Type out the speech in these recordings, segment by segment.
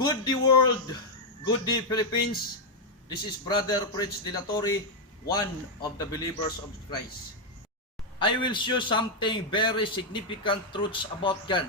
Good day world, good day Philippines. This is Brother Prince Dilatori, one of the believers of Christ. I will show something very significant truths about God.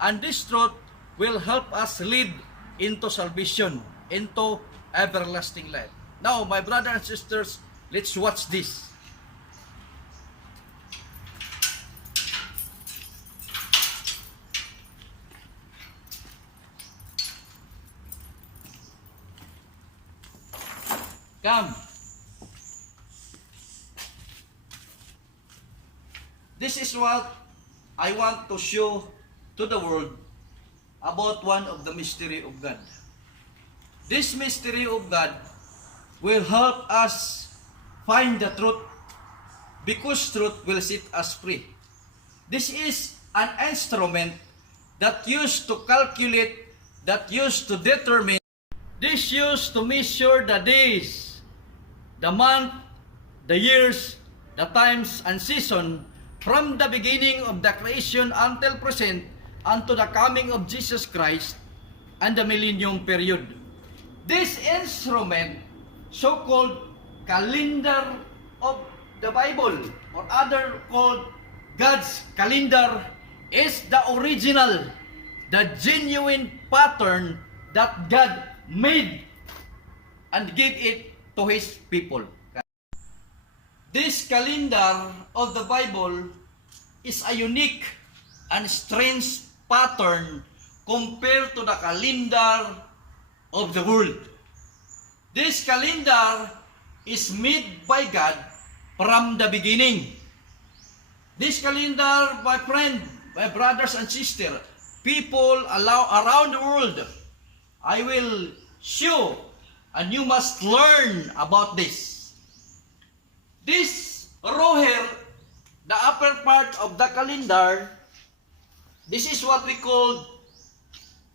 And this truth will help us lead into salvation, into everlasting life. Now, my brothers and sisters, let's watch this. Come. This is what I want to show to the world about one of the mystery of God. This mystery of God will help us find the truth, because truth will set us free. This is an instrument that used to calculate, that used to determine, this used to measure the days, the month, the years, the times, and season from the beginning of the creation until present, unto the coming of Jesus Christ and the millennium period. This instrument, so-called calendar of the Bible, or other called God's calendar, is the original, the genuine pattern that God made and gave it to His people. This calendar of the Bible is a unique and strange pattern compared to the calendar of the world. This calendar is made by God from the beginning. This calendar, my friend, my brothers and sisters, people around the world, I will show, and you must learn about this. This row here, the upper part of the calendar, this is what we call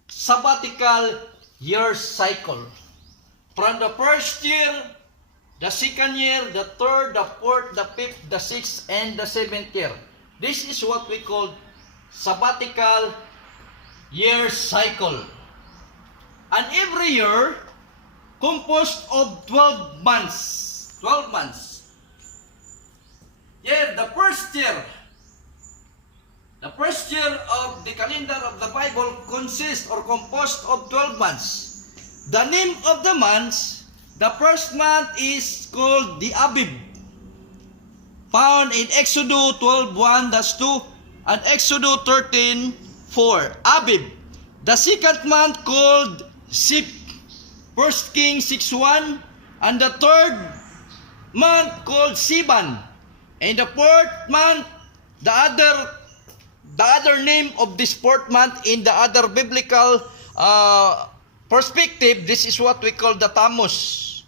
sabbatical year cycle. From the first year, the second year, the third, the fourth, the fifth, the sixth, and the seventh year. This is what we call sabbatical year cycle. And every year, composed of 12 months. 12 months. Yeah, the first year of the calendar of the Bible consists or composed of 12 months. The name of the months, the first month is called the Abib, found in Exodus 12:1-2 and Exodus 13:4. Abib. The second month called Sip, 1 Kings 6:1, and the third month called Siban. And the fourth month, the other name of this fourth month in the other biblical perspective, this is what we call the Tammuz.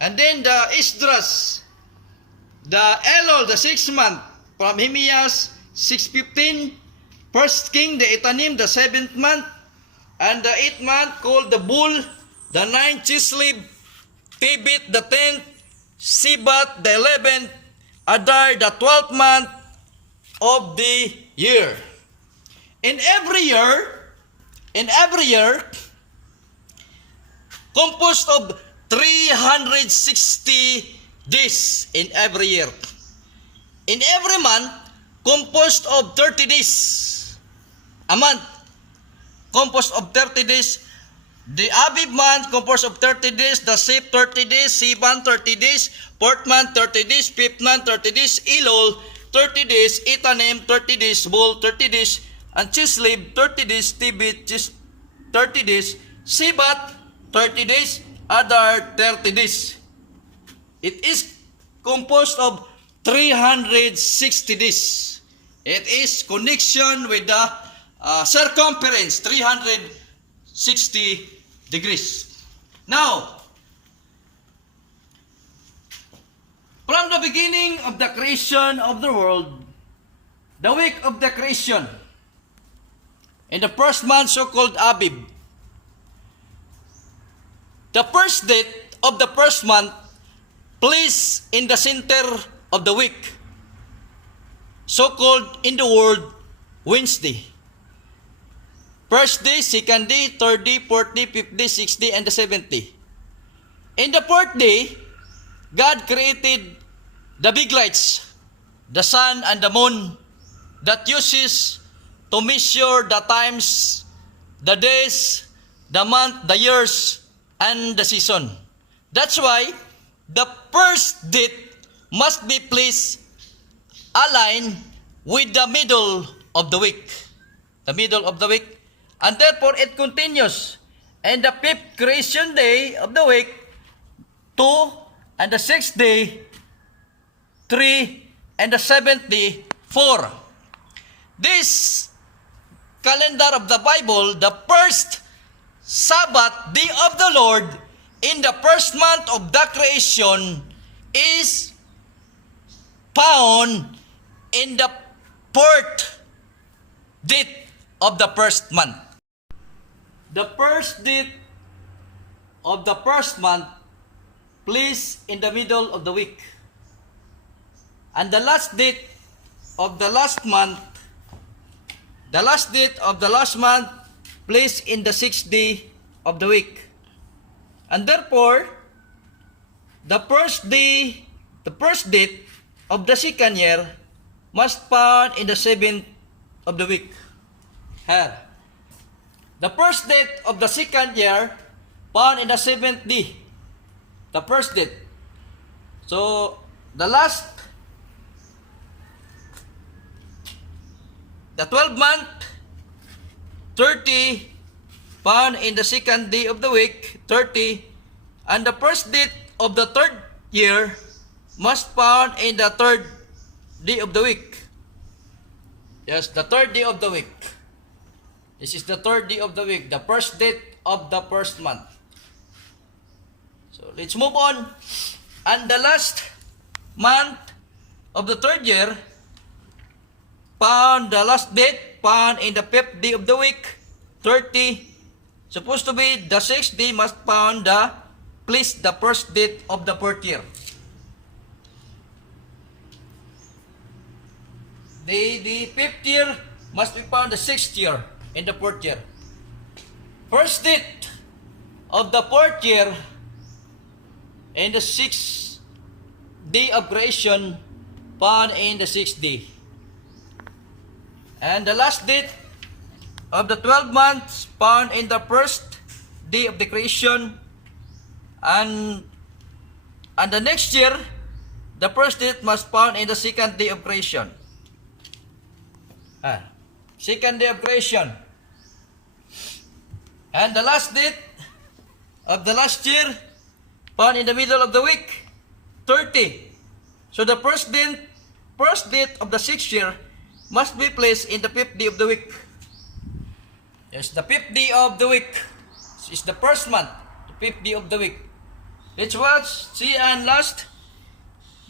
And then the Esdras, the Elul, the sixth month, from Nehemiah 6:15, First King, the Etanim, the seventh month, and the eighth month called the Bull, the ninth Chislev, Tebet, the 10th, Sibat, the 11th, Adar, the 12th month of the year. In every year, composed of 360 days in every year. In every month, composed of 30 days. A month, composed of 30 days. The Abib month composed of 30 days, the Sip 30 days, Siban 30 days, fourth month 30 days, fifth month 30 days, Elul 30 days, Etanim 30 days, Bull 30 days, and Chislev 30 days, Tebet 30 days, Sibat 30 days, Adar 30 days. It is composed of 360 days. It is connection with the circumference 360 degrees. Now, from the beginning of the creation of the world, the week of the creation, in the first month so-called Abib, the first date of the first month placed in the center of the week, so-called in the world Wednesday. First day, second day, third day, fourth day, fifth day, sixth day, and the seventh day. In the fourth day, God created the big lights, the sun and the moon, that uses to measure the times, the days, the month, the years, and the season. That's why the first date must be placed aligned with the middle of the week. The middle of the week. And therefore, it continues. And the fifth creation day of the week, 2, and the sixth day, 3, and the seventh day, 4. This calendar of the Bible, the first Sabbath day of the Lord in the first month of the creation is found in the fourth date of the first month. The first date of the first month placed in the middle of the week. And the last date of the last month, placed in the sixth day of the week. And therefore, the first date of the second year must found in the seventh of the week. Here. The first date of the second year found in the seventh day. The first date. So, the 12th month, 30, found in the second day of the week, 30, and the first date of the third year must found in the third day of the week. Yes, the third day of the week. This is the third day of the week, the first date of the first month. So, let's move on. And the last month of the third year, found the last date, found in the fifth day of the week, 30. Supposed to be the sixth day must found the first date of the fourth year. The fifth year must be found the sixth year in the fourth year. First date of the fourth year in the sixth day of creation found in the sixth day. And the last date of the 12 months found in the first day of the creation. And the next year, the first date must found in the second day of creation. Second day of creation. And the last date of the last year found in the middle of the week, 30. So the first date of the sixth year must be placed in the fifth day of the week. Yes, the fifth day of the week is the first month, the fifth day of the week. Let's watch, see, and last.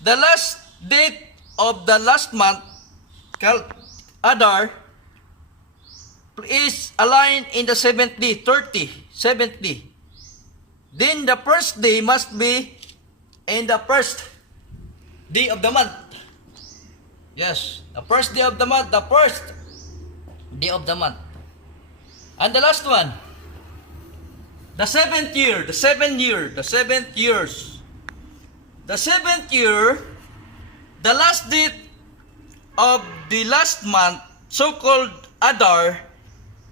The last date of the last month, called Adar, is aligned in the seventh day, 30, seventh day. Then the first day must be in the first day of the month. Yes, the first day of the month, the first day of the month. And the last one, the seventh year, the seventh years. The seventh year, the last date of the last month, so-called Adar,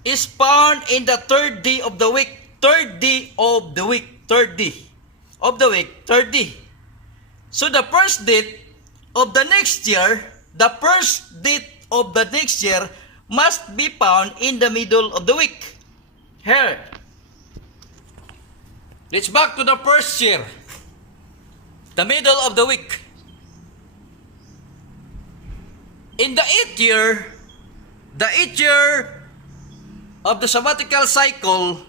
is found in the third day of the week. Third day of the week. Third day of the week. Third day. So the first date of the next year, the first date of the next year must be found in the middle of the week. Here. Let's back to the first year. The middle of the week. In the eighth year of the sabbatical cycle,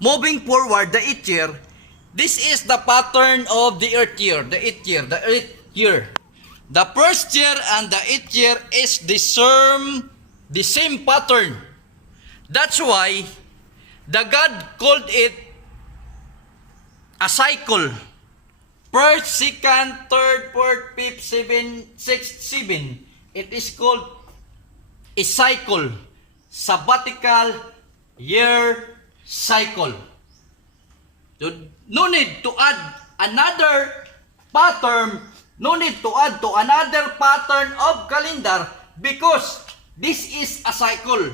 moving forward, the eighth year, this is the pattern of the eighth year. The eighth year. The first year and the eighth year is the same pattern. That's why the God called it a cycle. First, second, third, fourth, fifth, sixth, seven. It is called a cycle. Sabbatical year cycle. So, no need to add another pattern, no need to add to another pattern of calendar because this is a cycle.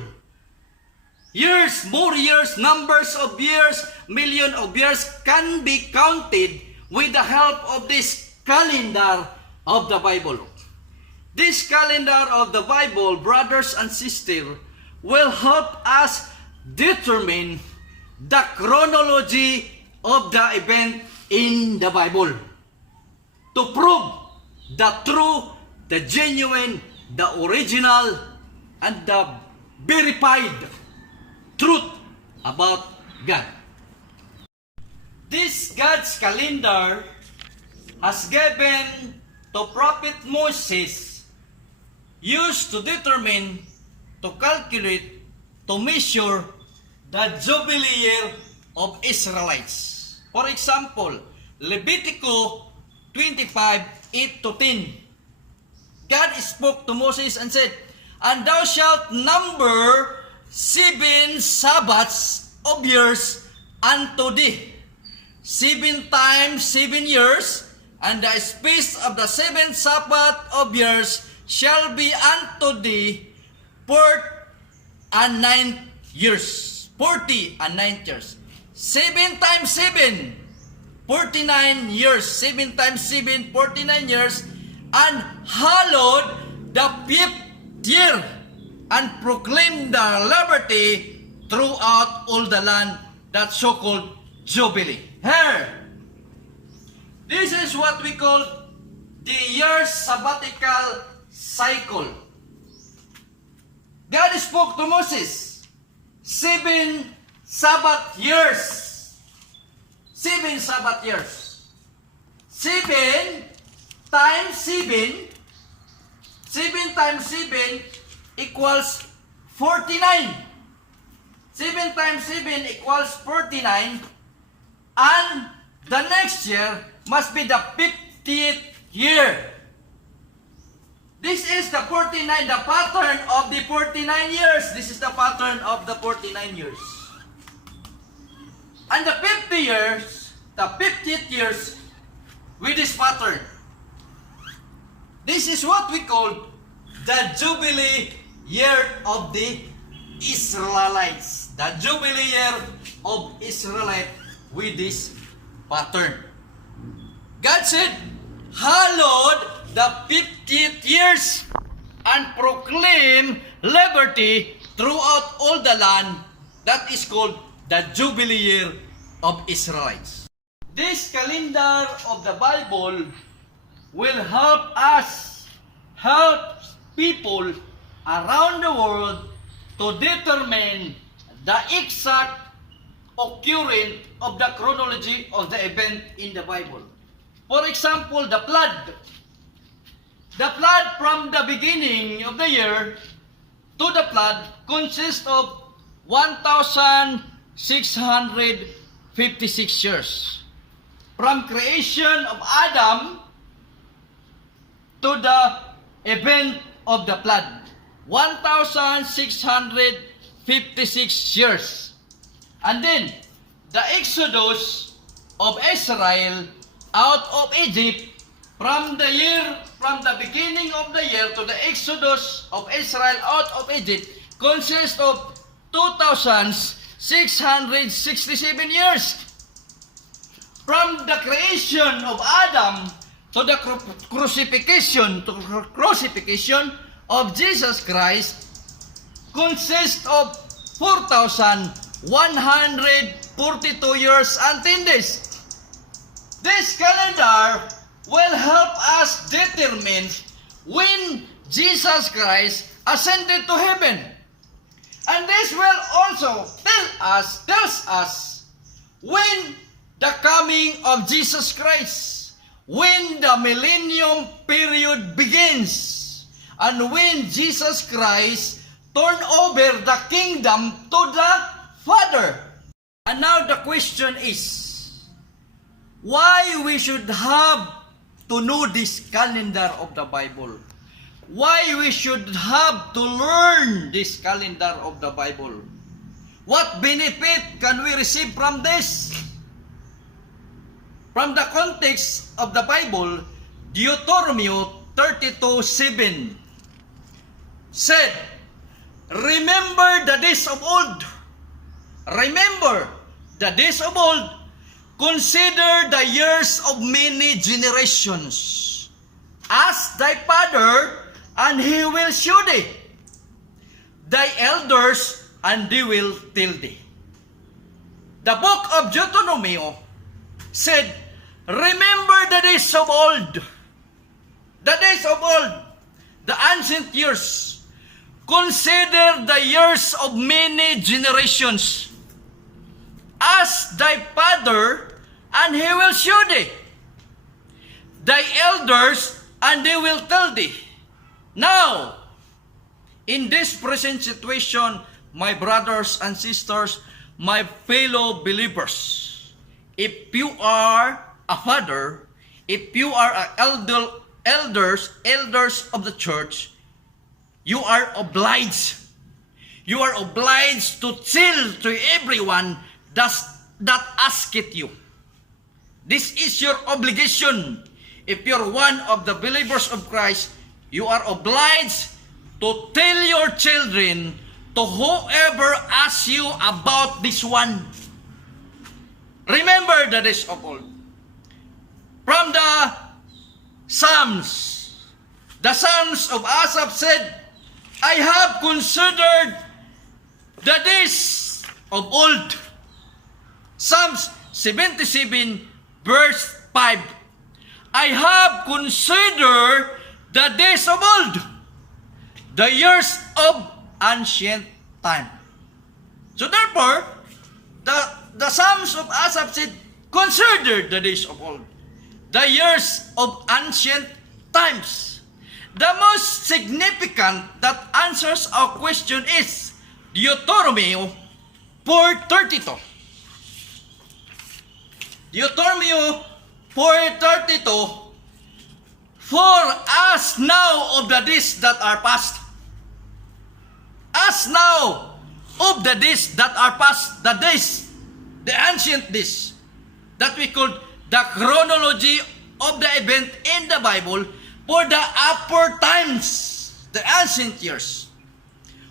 Years, more years, numbers of years, million of years can be counted with the help of this calendar of the Bible. This calendar of the Bible, brothers and sisters, will help us determine the chronology of the event in the Bible to prove the true, the genuine, the original, and the verified truth about God. This God's calendar has given to Prophet Moses used to determine, to calculate, to measure the Jubilee year of Israelites. For example, Leviticus 25:8-10. God spoke to Moses and said, "And thou shalt number 7 Sabbaths of years unto thee, 7 times 7 years, and the space of the 7 Sabbath of years shall be unto thee 49 years. 49 years. 7 times 7, 49 years. 7 times 7, 49 years. And hallowed the 5th year, and proclaim the liberty throughout all the land, that so-called Jubilee." Here, this is what we call the year sabbatical cycle. God spoke to Moses, 7 Sabbath years. 7 Sabbath years. 7 times 7, 7 times 7 equals 49. 7 times 7 equals 49. And the next year must be the 50th year. This is the 49, the pattern of the 49 years. This is the pattern of the 49 years. And the 50 years, the 50th years with this pattern. This is what we call the Jubilee year of the Israelites. The Jubilee year of Israelites with this pattern. God said, "Hallowed the 50th years, and proclaim liberty throughout all the land." That is called the Jubilee year of Israelites. This calendar of the Bible will help us, help people around the world to determine the exact occurrence of the chronology of the event in the Bible. For example, the flood. The flood from the beginning of the year to the flood consists of 1,656 years. From creation of Adam to the event of the flood. 1,656 years. And then, the exodus of Israel out of Egypt from the beginning of the year to the exodus of Israel out of Egypt consists of 2,667 years. From the creation of Adam to the crucifixion of Jesus Christ consists of 4,142 years and 10 days. This calendar will help us determine when Jesus Christ ascended to heaven. And this will also tells us when the coming of Jesus Christ, when the millennium period begins, and when Jesus Christ turned over the kingdom to the Father. And now the question is, why we should have to know this calendar of the Bible? Why we should have to learn this calendar of the Bible? What benefit can we receive from this? From the context of the Bible, Deuteronomy 32:7 said, remember the days of old. Remember the days of old. Consider the years of many generations. Ask thy father, and he will show thee. Thy elders, and they will tell thee. The book of Deuteronomy said, remember the days of old. The days of old. The ancient years. Consider the years of many generations. Ask thy father, and he will show thee. Thy elders, and they will tell thee. Now, in this present situation, my brothers and sisters, my fellow believers, if you are a father, if you are elders of the church, you are obliged to tell to everyone that asketh you. This is your obligation. If you're one of the believers of Christ, you are obliged to tell your children, to whoever asks you about this one. Remember the days of old. From the Psalms of Asaph said, I have considered the days of old. Psalms 77 verse 5. I have considered the days of old, the years of ancient time. So therefore, the Psalms of Asaph said, consider the days of old, the years of ancient times. The most significant that answers our question is Deuteronomy 4:32. Deuteronomy 4:32, for us now of the days that are past. Us now of the days that are past, the days, the ancient days, that we call the chronology of the event in the Bible for the upper times, the ancient years,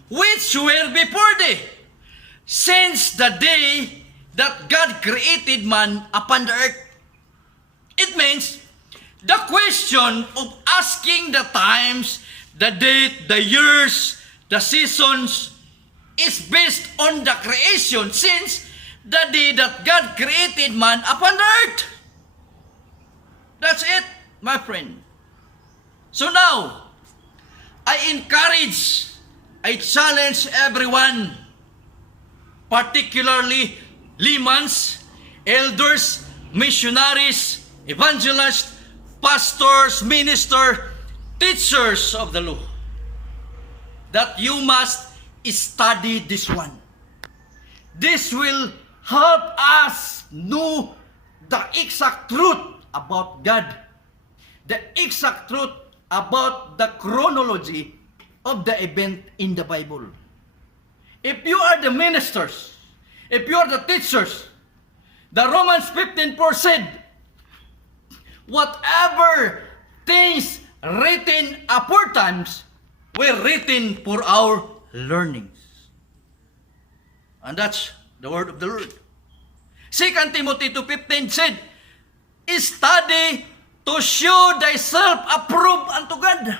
which were before thee, since the day that God created man upon the earth. It means the question of asking the times, the date, the years, the seasons is based on the creation, since the day that God created man upon the earth. That's it, my friend. So now, I encourage, I challenge everyone, particularly laymen, elders, missionaries, evangelists, pastors, ministers, teachers of the law, that you must study this one. This will help us know the exact truth about God, the exact truth about the chronology of the event in the Bible. If you are the ministers, if you are the teachers, the Romans 15:4 said, whatever things written aforetime were written for our learnings. And that's the word of the Lord. 2 Timothy 2:15 said, study to show thyself approved unto God,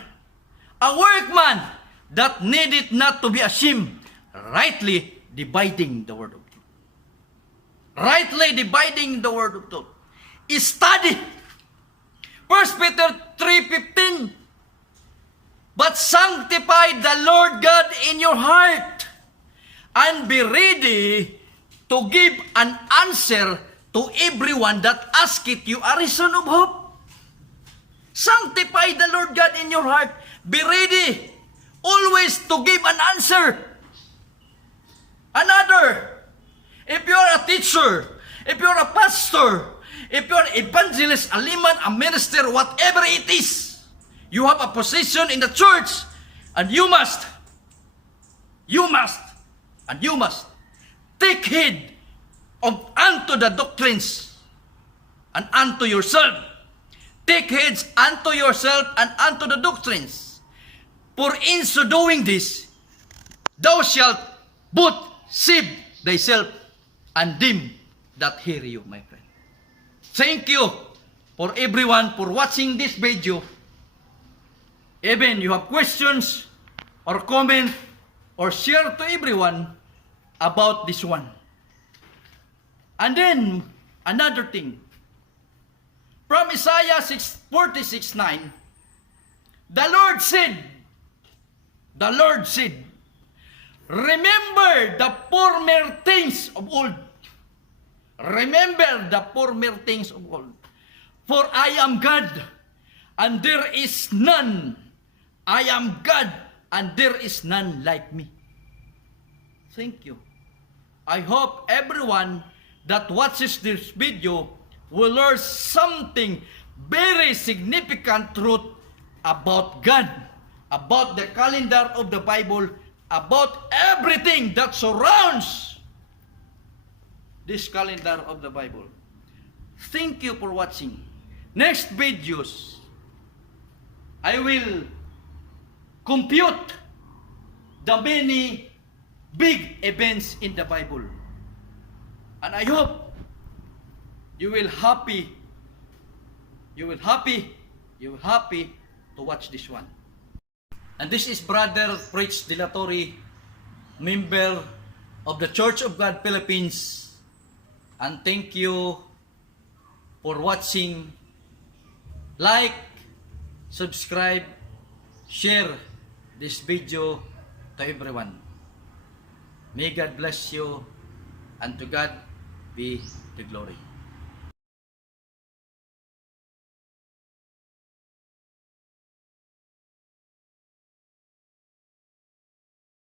a workman that needeth not to be ashamed, rightly dividing the word of truth. Rightly dividing the word of truth. Study. 1 Peter 3:15. But sanctify the Lord God in your heart, and be ready to give an answer to everyone that asketh you a reason of hope. Sanctify the Lord God in your heart. Be ready always to give an answer. Another, if you are a teacher, if you are a pastor, if you are an evangelist, a layman, a minister, whatever it is, you have a position in the church, and you must take heed of unto the doctrines and unto yourself. Take heed unto yourself and unto the doctrines. For in so doing this, thou shalt both save thyself and them that hear you, my friend. Thank you for everyone for watching this video. Even you have questions or comment or share to everyone about this one. And then, another thing. From Isaiah 46:9, the Lord said, remember the former things of old. Remember the former things of old. For I am God, and there is none. I am God, and there is none like me. Thank you. I hope everyone that watches this video will learn something very significant truth about God, about the calendar of the Bible, about everything that surrounds this calendar of the Bible. Thank you for watching. Next videos, I will compute the many big events in the Bible. And I hope you will happy to watch this one. And this is Brother Fritz De La Torre, member of the Church of God Philippines. And thank you for watching. Like, subscribe, share this video to everyone. May God bless you, and to God be the glory.